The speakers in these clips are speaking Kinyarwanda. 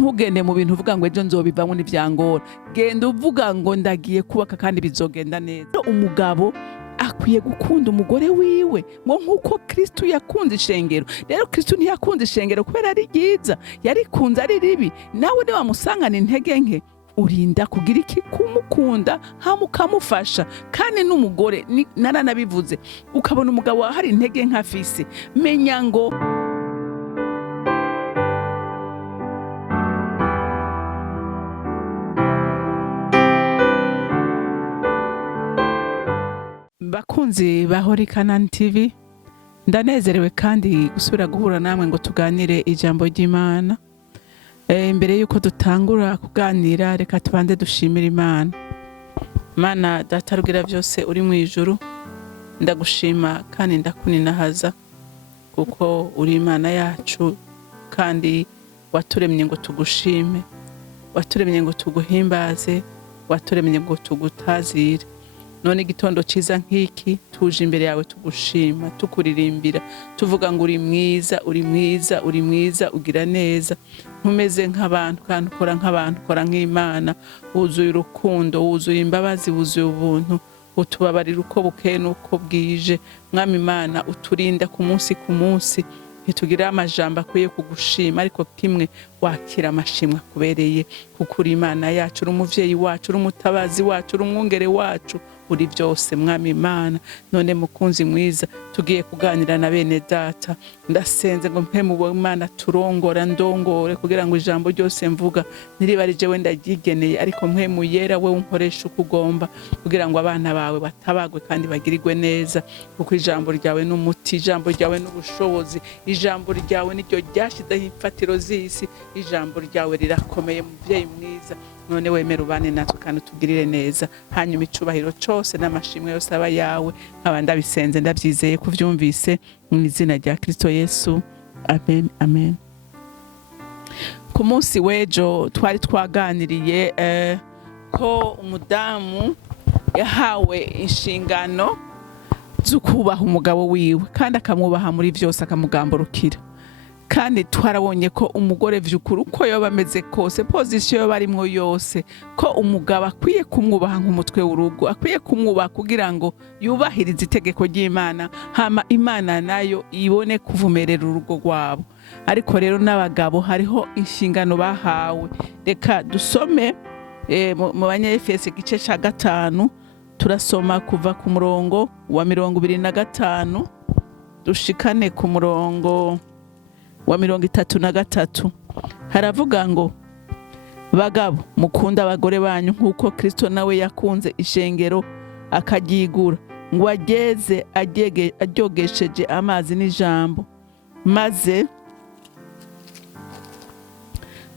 ntugende mu bintu uvuga ngo ejo nzobivamo n'ivyangora, genda uvuga ngo ndagiye kubaka kandi bizogenda neza. Umugabo akwiye gukunda umugore wiwe ngo nkuko Kristo yakunze ishengero. Rero Kristo ntiyakunze ishengero kubera ari ryiza, yarikunze ari ribi. Nawe ni wamusangana intege nke, urinda kugira iki? Kumukunda hama ukamufasha. Kandi n'umugore naranabivuze, ukabona umugabo hari intege nke afise, menya ngo bakunzi ba Holy Canaan TV, ndanezerewe kandi gusubira guhura namwe ngo tuganire ijambo ry'Imana. Imbere yuko dutangura kuganira, reka tubande dushimira Imana. Mana data rugira byose uri mu ijuru, ndagushima kandi ndakuninahaza kuko uri Imana yacu, kandi waturemye ngo tugushime, waturemye ngo tuguhimbaze, waturemye ngo tugutazire. None igitondo ciza nk'iki tuje imbere yawe tugushima, tukuririmbira, tuvuga ngo uri mwiza, uri mwiza, uri mwiza, ugira neza. Ntumeze nk'abantu kandi ukora nk'abantu, ukora nk'Imana, wuzuye urukundo, wuzuye imbabazi, wuzuye ubuntu, utubabarira uko bukeye n'uko bwije. Mwami Imana, uturinda ku munsi ku munsi, ntitugira amajambo akwiye kugushima, ariko kimwe wakira amashimwe akubereye, kuko uri Imana yacu, uri umuvyeyi wacu, uri umutabazi wacu, uri umwungere wacu, uri byose Mwami Imana. None mukunzi mwiza, tugiye kuganira na bene data, ndasenze ngo mpemu w'Imana turongora ndongore kugira ngo ijambo ryose mvuga ntiriba ari jewe ndagyigeneye, ariko mpemu yera we unkoresha uko ugomba, kugira ngo abana bawe batabagwe kandi bagirirwe neza, kuko ijambo ryawe n'umuti, ijambo ryawe n'ubushobozi, ijambo ryawe niryo ryashizeho imfatiro z'isi, ijambo ryawe rirakomeye muvyeyi mwiza. None wemera ubane natwe kandi utugirire neza, hanyuma icubahiro cose n'amashimwe yose aba yawe, nkaba ndabisenze ndabyizeye kuvyumvise mu izina rya Kristo Yesu, amen amen. Ku munsi w'ejo twari twaganiriye ko umudamu yahawe inshingano zo kubaha umugabo wiwe kandi akamwubaha muri vyose, akamugamburukira. Kandi twarabonye ko umugore vy'ukuri uko yoba ameze kose, position yoba arimwo yose, ko umugabo akwiye kumwubaha nk'umutwe w'urugo, akwiye kumwubaha kugira ngo yubahirize itegeko ry'Imana, hama Imana nayo ibone kuvumerera urugo rwabo. Ariko rero n'abagabo hariho inshingano bahawe. Reka dusome mu Banyefeso igice ca 5, turasoma kuva ku murongo wa 25 dushikane ku murongo wa 33. Haravuga ngo, bagabo mukunda abagore banyu nk'uko Kristo nawe yakunze ishengero akaryigura, ngo ageze aryogesheje amazi n'ijambo, maze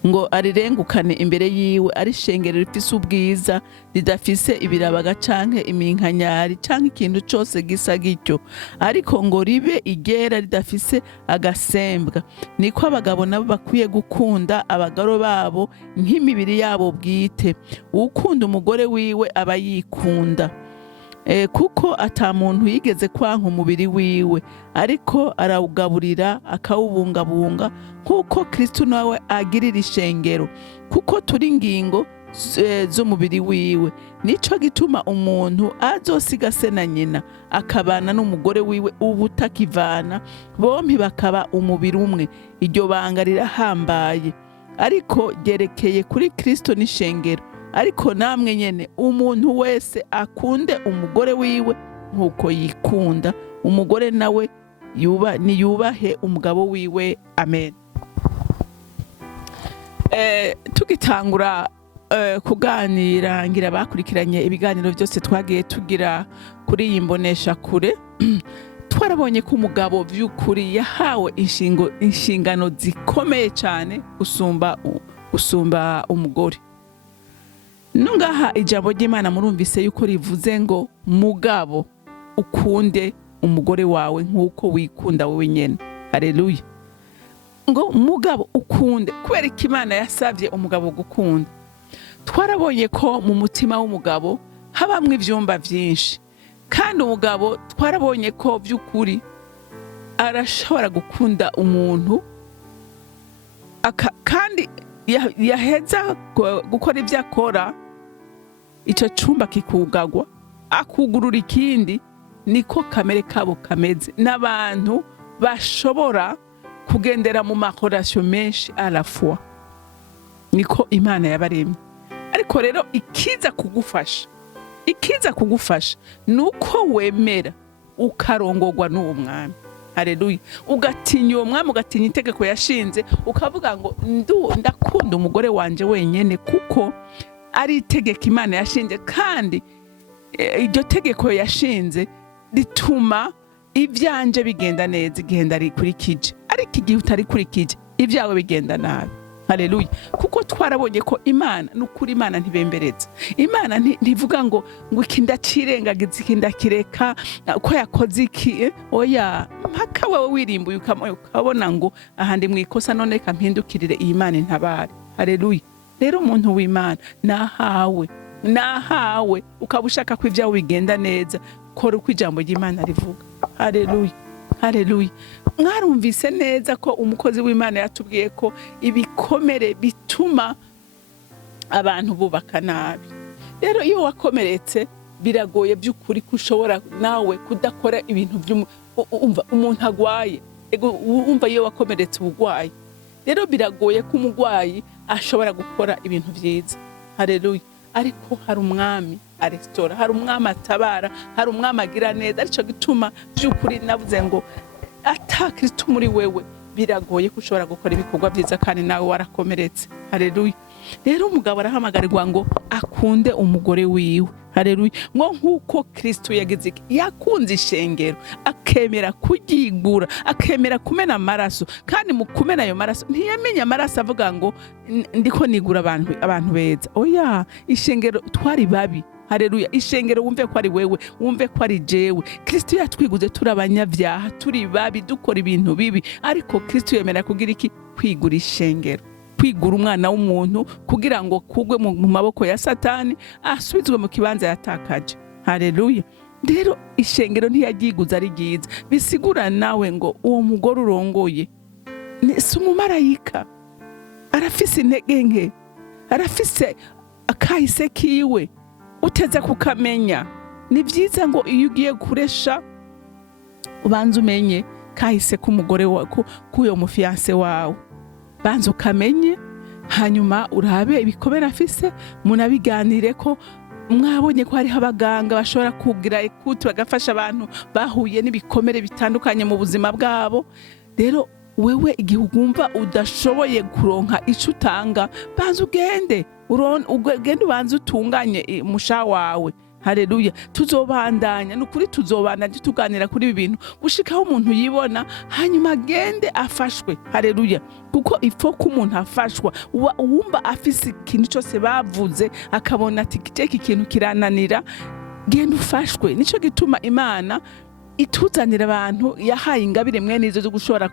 ngo arirengukane imbere yiwe ari ishengero rifise ubwiza, ridafise ibirabaga canke iminkanyari canke ikintu cose gisa gityo, ariko ngo ribe igera ridafise agasembwa. Niko abagabo nabo bakwiye gukunda abagore babo nk'imibiri yabo bwite. Ukunda umugore wiwe aba yikunda, kuko ata muntu yigeze kwanka umubiri wiwe, ariko arawugaburira akawubungabunga nk'uko Kristo nawe agirira ishengero, kuko turi ingingo z'umubiri wiwe. Nico gituma umuntu azosiga se na nyina akabana n'umugore wiwe ubutakivana, bompi bakaba umubiri umwe. Iryo banga rirahambaye, ariko ryerekeye kuri Kristo n'ishengero. Ariko namwe nyene umuntu wese akunde umugore wiwe nkuko yikunda, umugore nawe niyubahe umugabo wiwe. Amen. Tugitangura kuganira, ngira bakurikiranye ibiganiro byose twagiye tugira kuri iyi mbonesha kure, twarabonye ko umugabo vy'ukuri yahawe inshingano zikomeye cyane gusumba umugore. Nungaha ijambo ry'Imana murumvise yuko rivuze ngo mugabo ukunde umugore wawe nk'uko wikunda wowe nyene. Haleluya. Ngo mugabo ukunde, kubera ko Imana yasavye umugabo gukunda. Twarabonye ko mu mutima w'umugabo habamwe ivyumba vyinshi, kandi umugabo twarabonye ko vy'ukuri arashobora gukunda umuntu kandi yaheza gukora ibyo akora, icyo cyumba kikugagwa, akugurura ikindi. Niko kamere kabo kameze. N'abantu bashobora kugendera mu makorasyo menshi arafua. Niko Imana yabaremye. Ariko rero ikiza kugufasha nuko wemera ukarongorwa n'uwo mwami. Haleluya. Ugatinya uwo mwami, ugatinya itegeko yashinze, ukavuga ngo ndakunda umugore wanje wenyene kuko ari itegeko Imana yashinze, kandi iryo tegeko yashinze rituma ibyanje bigenda neza igihe ndarikurikije. Ariko igihe utarikurikije ibyawe bigenda nabi. Haleluya. Kuko twarabonye ko Imana n'ukuri, Imana ntibembereza. Imana ntivuga ngo iki ndacirengagiza, iki ndakireka ko yakoze iki. Oya, mpaka wewe wirimbuye ukabona ngo ahandi mwikosa, none reka mpindukirire iyi Imana intabare. Haleluya. Rero umuntu w'Imana nahawe ukaba ushaka ko ibyawe bigenda neza, kora uko ijambo ry'Imana rivuga. Haleluya. Haleluya. Mwarumvise neza ko umukozi w'Imana yatubwiye ko ibikomere bituma abantu bubaka nabi. Rero iyo wakomeretse biragoye by'ukuri ko ushobora nawe kudakora ibintu umva umuntu agwaye. Umva iyo wakomeretse ubugwayi, rero biragoye ko umugwayi ashobora gukora ibintu byiza. Haleluya. Ariko hari umwami arestora, hari umwami atabara, hari umwami agira neza. Arico gituma by'ukuri navuze ngo ata Kristo muri wewe biragoye ko ushobora gukora ibikorwa byiza kandi nawe warakomeretse. Haleluya. Rero umugabo arahamagarirwa ngo akunde umugore wiwe. Haleluya. Ngo nkuko Kristo yagize yakunze ishengero, akemera kugigura, akemera kumena amaraso, kandi mu kumena ayo maraso ntiyamenya amaraso avuga ngo ndiko nigura abantu beza. Oya, ishengero twari babi. Haleluya. Ishengero wumve ko ari wewe, wumve ko ari jewe. Kristo yatwiguze turi abanyabyaha, turi babi, dukora ibintu bibi, ariko Kristo yemera kugira iki? Kwigura ishengero, kwigura umwana w'umuntu kugira ngo kugwe mu maboko ya Satani, asubizwe mu kibanza yatakaje. Haleluya. Rero ishengero ntiyagiguza ari ryiza. Bisigura nawe ngo uwo mugore urongoye si umumarayika, arafise intege nke, arafise akahise kiwe uteze kukamenya. Ni byiza ngo iyo ugiye kuresha ubanza umenye kahise k'umugore k'uyo mufiyanse wawe, banza ukamenye, hanyuma urabe ibikomere afise, munabiganire ko mwabonye ko hariho abaganga bashobora kugira ekuti bagafasha abantu bahuye n'ibikomere bitandukanye mu buzima bwabo. Rero wewe igihe ugumva udashoboye kuronka ico utanga, banza ugende ubanza utunganye musha wawe. Haleluya. Tuzobandanya, nukuri tuzobandanya tuganira kuri ibi bintu gushikaho umuntu yibona, hanyuma agende afashwe. Haleluya. Kuko ifo ko umuntu afashwa, uwumva afise ikintu cyose bavuze akabona ati iki kintu kirananira, genda ufashwe. Nico gituma Imana ituzanira abantu yahaye ingabire mwene izo zo gushobora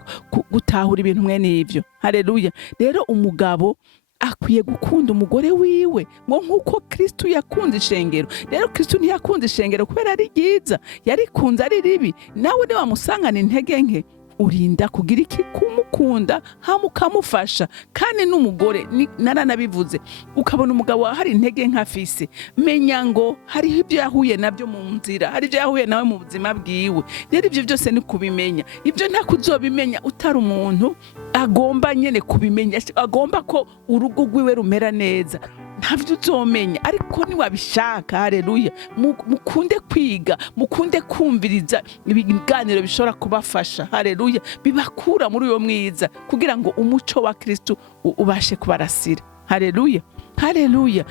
gutahura ibintu mwene ivyo. Haleluya. Rero umugabo akwiye gukunda umugore wiwe ngo nkuko Kristo yakunze ishengero. Rero Kristo ntiyakunze ishengero kubera ari ryiza, yarikunze ari ribi. Nawe ni wamusangana intege nke, urinda kugira iki? Kumukunda, hamukamufasha. Kandi n'umugore naranabivuze, ukabona umugabo hari intege nk'afise, menya ngo hari ibyo yahuye nabyo mu nzira, hari ibyo yahuye nawe mu buzima bwiwe. Rero ibyo byose ni kubimenya. Ibyo nta kuzobimenya utari umuntu agomba nyene kubimenya, agomba ko urugo rwiwe rumera neza. Ntavyo uzomenya, ariko ni wabishaka. Haleluya. Mukunde kwiga, mukunde kumviriza ibiganiro bishobora kubafasha. Haleluya. Bibakura muri uyo mwiza kugira ngo umuco wa Kristo ubashe kubarasira. Haleluya. Haleluya.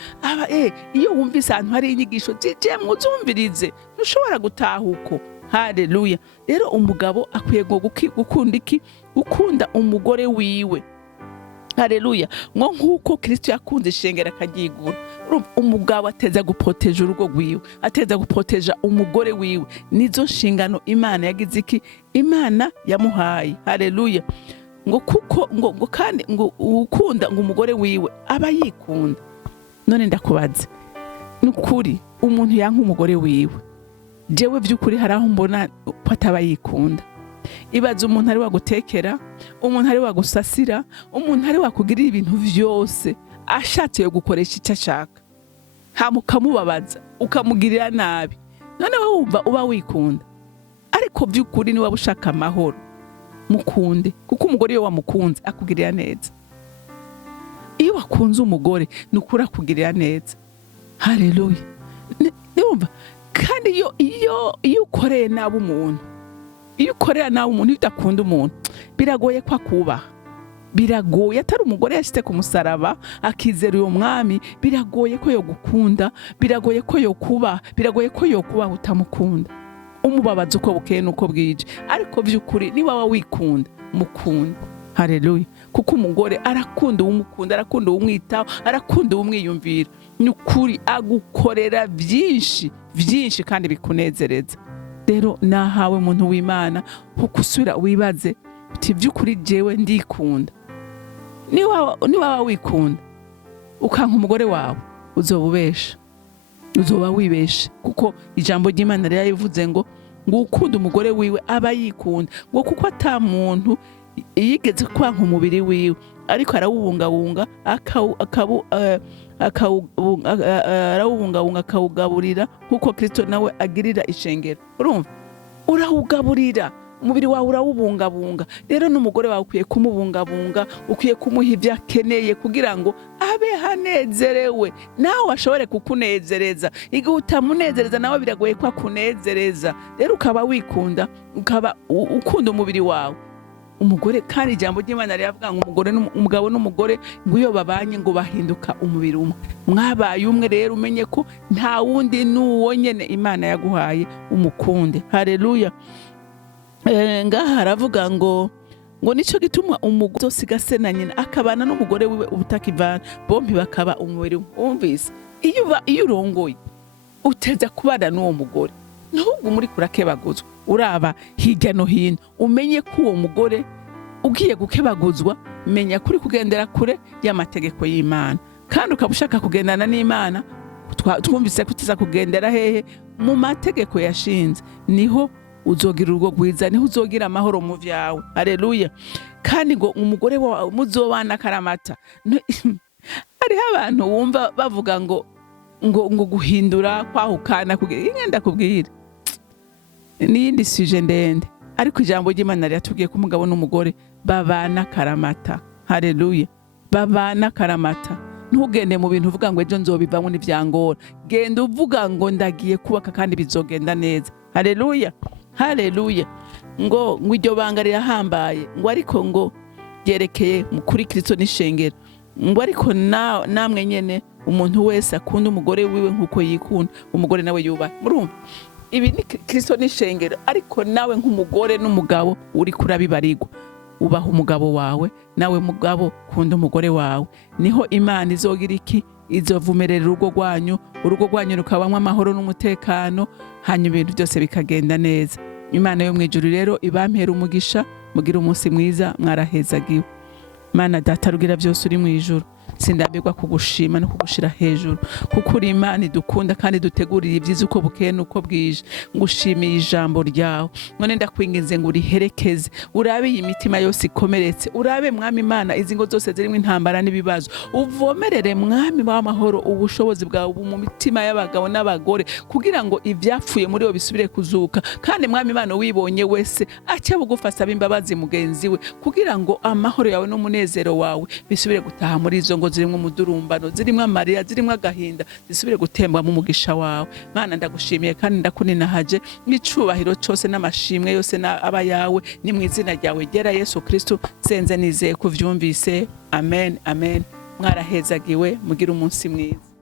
Iyo wumvise ahantu hari inyigisho zije muzumvirize, ntushobora gutaha uko. Haleluya. Rero umugabo akwiye gukunda iki? Gukunda umugore wiwe. Haleluya. Ngo nkuko Kristo yakunze ishengero akagigura. Umugabo ateza guproteja urugo rwiwe, ateza guproteja umugore wiwe. Nizo nshingano Imana yagize iki? Imana yamuhaye. Haleluya. Ngo kuko ngo kandi ngo ukunda ngo umugore wiwe aba yikunda. None ndakubaze, nukuri umuntu yanka umugore wiwe, jewe by'ukuri haraho mbona ko ataba yikunda. ibaza umuntu ari wagutekera, umuntu ari wagusasira, umuntu ari wakugirira ibintu vyose ashatse yo gukoresha icyo ashaka, hama ukamubabaza ukamugirira nabi, none wowe wumva uba wikunda? Ariko by'ukuri ni waba ushaka amahoro, mukunde, kuko umugore iyo wamukunze akugirira neza. Iyo wakunze umugore nukura akugirira neza. Haleluya. Niumva kandi iyo ukoreye nabi umuntu, iyo ukorera nabi umuntu, udakunda umuntu, biragoye kwa kubaha. Biragoye, atari umugore yashyize ku musaraba akizera uyo mwami, biragoye ko yo gukunda, biragoye ko yo kuba, biragoye ko yo kuba utamukunda, umubabaza uko bukeye nuko bwije. Ariko by'ukuri ni wawe wikunda, mukunda. Haleluya. Kuko umugore arakunda umukunda, arakunda umwitaho, arakunda umwiyumvira. Ni ukuri agukorera byinshi byinshi kandi bikunezereza. Rero nahawe umuntu w'Imana ukusura wibaze uti by'ukuri jewe ndikunda. Ni wawe wikunda ukanka umugore wawe, uzobubesha, uzoba wibesha. Kuko ijambo ry'Imana ryayivuze ngo ukunda umugore wiwe aba yikunda, ngo kuko ata muntu yigeze kwanka umubiri wiwe, ariko arawubungabunga akawugaburira kuko Kristo nawe agirira ishengero. Urumva, urawugaburira umubiri wawe, urawubungabunga. Rero n'umugore wawe ukwiye kumubungabunga, ukwiye kumuha ibyo akeneye kugira ngo abe hanezerewe, nawe ashobore kukunezereza. Igihe utamunezereza nawe biragoye ko akunezereza. Rero ukaba wikunda, ukaba ukunda umubiri wawe. Umugore kandi ijambo ry'Imana riravuga ngo umugabo n'umugore ngo iyo babanye ngo bahinduka umubiri umwe. Mwabaye umwe, rero umenye ko nta wundi n'uwo nyene Imana yaguhaye, umukunde. Haleluya. Ngaha haravuga ngo nico gituma umugore uzosiga se na nyina akabana n'umugore wiwe ubutakivana, bombi bakaba umubiri umwe. Umvise, iyo urongoye uteza kubana n'uwo mugore, n'ubwo muri kurakebaguzwa uraba hirya no hino, umenye ko uwo mugore ugiye gukebaguzwa, menya kuri kugendera kure y'amategeko y'Imana, kandi ukaba ushaka kugendana n'Imana. Twumvise ko utiza kugendera hehe? Mu mategeko yashinze. Niho uzogira urugo rwiza, niho uzogira amahoro mu vyawe. Haleluya. Kandi ngo umugore wawe muzobana karamata. Hariho abantu wumva bavuga ngo guhindura kwahukana kugira ingenda kubwira n'iyindi suje ndende, ariko ijambo ry'Imana ryatubwiye ko umugabo n'umugore babana karamata. Haleluya. Babana karamata. Ntugende mu bintu uvuga ngo ejo nzobivamo n'ivyangora. Genda uvuga ngo ndagiye kubaka kandi bizogenda neza. Haleluya. Haleluya. Ngo iryo banga rirahambaye, ngo ariko ngo ryerekeye kuri Kristo n'ishengero. Ngo ariko namwe nyene umuntu wese akunda umugore wiwe nkuko yikunda, umugore nawe yubaha. Murumva, ibi ni Kristo n'ishengero, ariko nawe nk'umugore n'umugabo uri kurabibarirwa. Ubaha umugabo wawe, nawe mugabo kunda umugore wawe. Niho Imana izogira iki? Izovumerera urugo rwanyu rukabamwo amahoro n'umutekano, hanyuma ibintu byose bikagenda neza. Imana yo mwijuru rero ibampera umugisha, mugira umunsi mwiza, mwarahezagiwe. Mana Data rugira byose uri mwijuru, sindambirwa kugushima no kugushira hejuru, kuko uri Imana idukunda kandi dutegurira ibyiza uko bukeye nuko bwije. Ngushimiye ijambo ryawe, none ndakwinginze ngo uriherekeze, urabe iyi mitima yose ikomeretse, urabe Mwami Imana izi ngo zose zirimo intambara n'ibibazo, uvomerere Mwami w'amahoro ubushobozi bwawe mu mitima y'abagabo n'abagore, kugira ngo ivyapfuye muri bo bisubire kuzuka. Kandi Mwami Imana wibonye wese ace bugufasa b'imbabazi mugenzi we, kugira ngo amahoro yawe n'umunezero wawe bisubire gutaha muri izo ngo zirimo umudurumbano, zirimo amarira, zirimo agahinda, zisubire gutemba mu mugisha wawe. Mana ndagushimiye kandi ndakuninahaje, n'icubahiro cyose n'amashimwe yose aba yawe, ni mu izina ryawe ryera Yesu Kristo senze nizeye kuvyumvise. Amen, amen. Mwarahezagiwe, mugira umunsi mwiza.